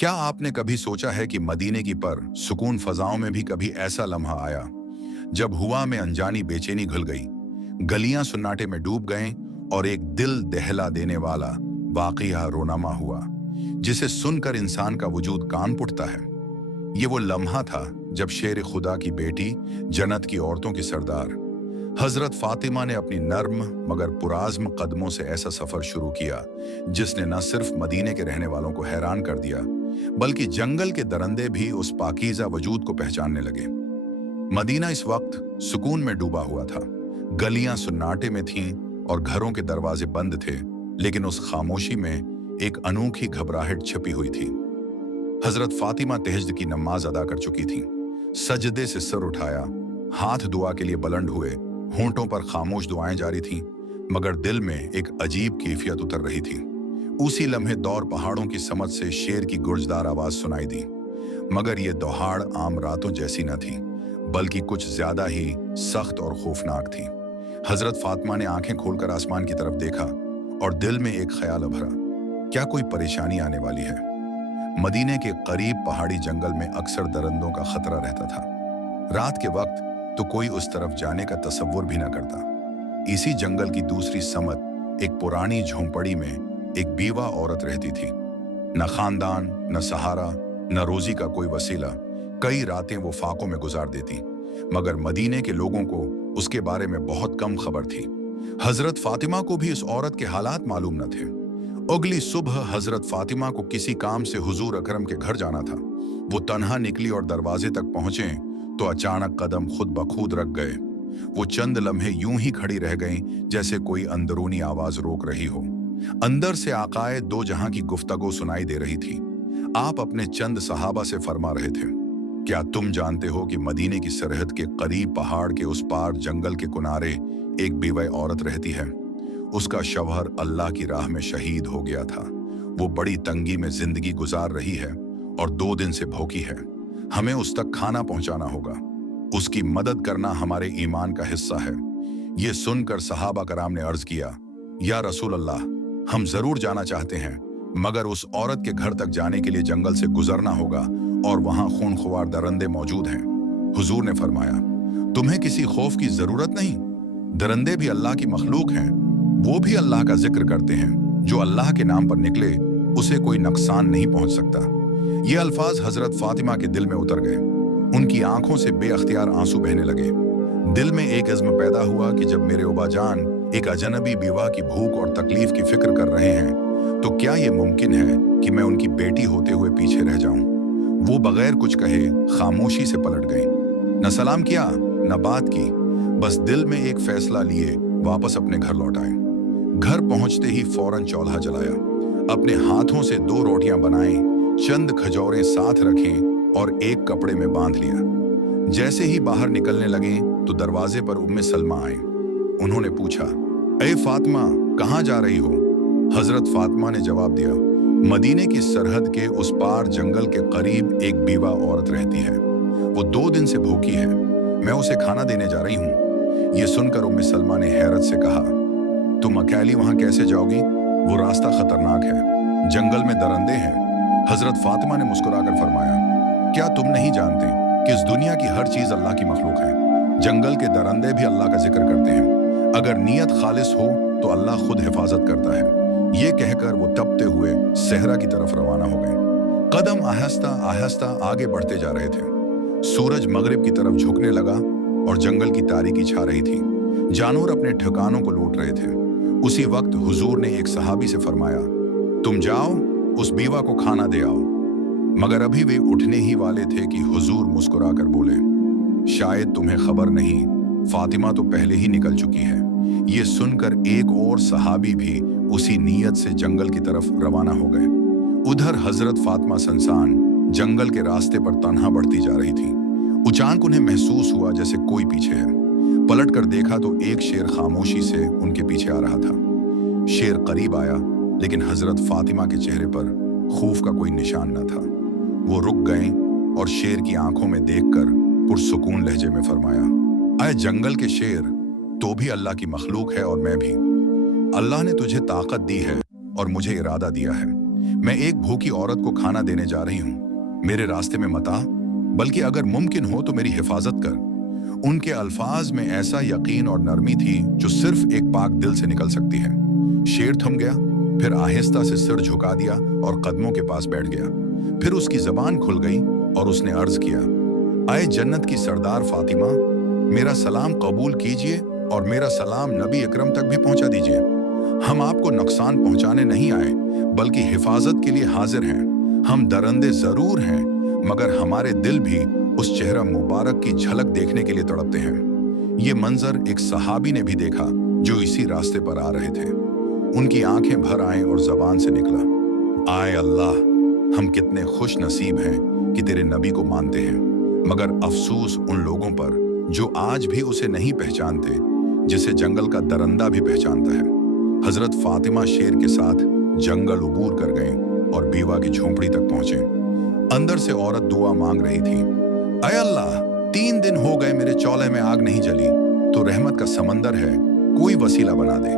क्या आपने कभी सोचा है कि मदीने की पर सुकून फजाओं में भी कभी ऐसा लम्हा आया जब हुआ में अनजानी बेचैनी घुल गई, गलियां सन्नाटे में डूब गएं और एक दिल दहला देने वाला वाकया रोनामा हुआ जिसे सुनकर इंसान का वजूद कान उठता है। ये वो लम्हा था जब शेर खुदा की बेटी, जन्नत की औरतों की सरदार हजरत फातिमा ने अपनी नर्म मगर पुराज़्म कदमों से ऐसा सफर शुरू किया जिसने न सिर्फ मदीने के रहने वालों को हैरान कर दिया बल्कि जंगल के दरंदे भी उस पाकीज़ा वजूद को पहचानने लगे। मदीना इस वक्त सुकून में डूबा हुआ था। गलियां सुन्नाटे में थीं और घरों के दरवाजे बंद थे, लेकिन उस खामोशी में एक अनोखी घबराहट छिपी हुई थी। हजरत फातिमा तहज्जुद की नमाज अदा कर चुकी थीं। सजदे से सर उठाया, हाथ दुआ के लिए बुलंद हुए, होंठों पर खामोश दुआएं जारी थीं, मगर दिल में एक अजीब कैफियत उतर रही थी। उसी लम्हे दौर पहाड़ों की समझ से शेर की गुर्जदार आवाज सुनाई दी, मगर ये दौहाड़ आम रातों जैसी न थी, बल्कि कुछ ज्यादा ही सख्त और खौफनाक थी। हजरत फातिमा ने आंखें खोलकर आसमान की तरफ देखा और दिल में एक ख्याल उभरा, क्या कोई परेशानी आने वाली है? मदीने के करीब पहाड़ी जंगल में अक्सर दरिंदों का खतरा रहता था। रात के वक्त तो कोई उस तरफ जाने का तसव्वुर भी न करता। इसी जंगल की दूसरी समत एक पुरानी झोंपड़ी में एक बीवा औरत रहती थी। न खानदान, न सहारा, न रोजी का कोई वसीला। कई रातें वो फाकों में गुजार देती, मगर मदीने के लोगों को उसके बारे में बहुत कम खबर थी। हजरत फातिमा को भी इस औरत के हालात मालूम न थे। अगली सुबह हजरत फातिमा को किसी काम से हुजूर अकरम के घर जाना था। वो तन्हा निकली और दरवाजे तक पहुंचे तो अचानक कदम खुद ब खुद रख गए। वो चंद लम्हे यूं ही खड़ी रह गईं जैसे कोई अंदरूनी आवाज रोक रही हो। अंदर से आकाए दो जहां की गुफ्तगू सुनाई दे रही थी। आप अपने चंद सहाबा से फरमा रहे थे, क्या तुम जानते हो कि मदीने की सरहद के करीब पहाड़ के उस पार जंगल के किनारे एक बेवा औरत रहती है? उसका शौहर अल्लाह की राह में शहीद हो गया था। वो बड़ी तंगी में जिंदगी गुजार रही है और 2 दिन से भूखी है। हमें उस तक खाना पहुंचाना होगा। उसकी मदद करना हमारे ईमान का हिस्सा है। ये सुनकर सहाबा कराम ने अर्ज किया, या रसूल अल्लाह, हम जरूर जाना चाहते हैं, मगर उस औरत के घर तक जाने के लिए जंगल से गुजरना होगा और वहां खूनख्वार दरिंदे मौजूद हैं। हुजूर ने फरमाया, तुम्हें किसी खौफ की जरूरत नहीं। दरिंदे भी अल्लाह की मखलूक हैं, वो भी अल्लाह का जिक्र करते हैं। जो अल्लाह के नाम पर निकले उसे कोई नुकसान नहीं पहुंच सकता। ये अल्फाज हजरत फातिमा के दिल में उतर गए। उनकी आंखों से बेअख्तियार आंसू बहने लगे। दिल में एक इज़्म पैदा हुआ कि जब मेरे उबाजान एक अजनबी बीवा की भूख और तकलीफ की फिक्र कर रहे हैं तो क्या ये मुमकिन है कि मैं उनकी बेटी होते हुए पीछे रह जाऊं? वो बगैर कुछ कहे खामोशी से पलट गई। न सलाम किया, न बात की, बस दिल में एक फैसला लिए वापस अपने घर लौट आए। घर पहुंचते ही फौरन चौल्हा जलाया, अपने हाथों से 2 रोटियां बनाई, चंद खजौरें साथ रखें और एक कपड़े में बांध लिया। जैसे ही बाहर निकलने लगे तो दरवाजे पर उम्मे सलमा आए। उन्होंने पूछा, ए फातिमा, कहाँ जा रही हो? हजरत फातिमा ने जवाब दिया, मदीने की सरहद के उस पार जंगल के करीब एक बीवा औरत रहती है। वो 2 दिन से भूखी है, मैं उसे खाना देने जा रही हूँ। ये सुनकर उम्मे सलमा ने हैरत से कहा, तुम अकेली वहां कैसे जाओगी? वो रास्ता खतरनाक है, जंगल में दरिंदे हैं। हजरत फातिमा ने मुस्कुराकर फरमाया, क्या तुम नहीं जानते कि इस दुनिया की हर चीज अल्लाह की मखलूक है? जंगल के दरिंदे भी अल्लाह का जिक्र करते हैं। अगर नीयत खालिस हो तो अल्लाह खुद हिफाजत करता है। ये कहकर वो तपते हुए सहरा की तरफ रवाना हो गए। कदम आहिस्ता आहिस्ता आगे बढ़ते जा रहे थे। सूरज मगरिब की तरफ झुकने लगा और जंगल की तारीकी छा रही थी। जानवर अपने ठिकानों को लौट रहे थे। उसी वक्त हुजूर ने एक सहाबी से फरमाया, तुम जाओ उस बीवा को खाना दे आओ। मगर अभी वे उठने ही वाले थे कि हुजूर मुस्कुराकर बोले, शायद तुम्हें खबर नहीं, फातिमा तो पहले ही निकल चुकी है। ये सुनकर एक और सहाबी भी उसी नीयत से जंगल की तरफ रवाना हो गए। उधर हजरत फातिमा सनसान जंगल के रास्ते पर तन्हा बढ़ती जा रही थी। अचानक उन्हें महसूस हुआ जैसे कोई पीछे है। पलट कर देखा तो एक शेर खामोशी से उनके पीछे आ रहा था। शेर करीब आया, लेकिन हजरत फातिमा के चेहरे पर खौफ का कोई निशान न था। वो रुक गए और शेर की आंखों में देखकर पुरसुकून लहजे में फरमाया, आए जंगल के शेर, तो भी अल्लाह की मखलूक है और मैं भी। अल्लाह ने तुझे ताकत दी है और मुझे इरादा दिया है। मैं एक भूखी औरत को खाना देने जा रही हूँ, मेरे रास्ते में मत आ, बल्कि अगर मुमकिन हो तो मेरी हिफाजत कर। उनके अल्फाज में ऐसा यकीन और नरमी थी जो सिर्फ एक पाक दिल से निकल सकती है। शेर थम गया, फिर आहिस्ता से सिर झुका दिया और कदमों के पास बैठ गया। फिर उसकी जबान खुल गई और उसने अर्ज किया, आए जन्नत की सरदार फातिमा, मेरा सलाम कबूल कीजिए और मेरा सलाम नबी अकरम तक भी पहुंचा दीजिए। हम आपको नुकसान पहुंचाने नहीं आए, बल्कि हिफाजत के लिए हाजिर हैं। हम दरंदे जरूर हैं, मगर हमारे दिल भी उस चेहरा मुबारक की झलक देखने के लिए तड़पते हैं। ये मंजर एक सहाबी ने भी देखा जो इसी रास्ते पर आ रहे थे। उनकी आंखें भर आए और जबान से निकला, आए अल्लाह, हम कितने खुश नसीब हैं कि तेरे नबी को मानते हैं, मगर अफसोस उन लोगों पर जो आज भी उसे नहीं पहचानते, जिसे जंगल का दरंदा भी पहचानता है। हजरत फातिमा शेर के साथ जंगल उबूर कर गए और बीवा की झोंपड़ी तक पहुंचे। अंदर से औरत दुआ मांग रही थी, अय अल्लाह, 3 दिन हो गए मेरे चौले में आग नहीं जली, तो रहमत का समंदर है, कोई वसीला बना दे।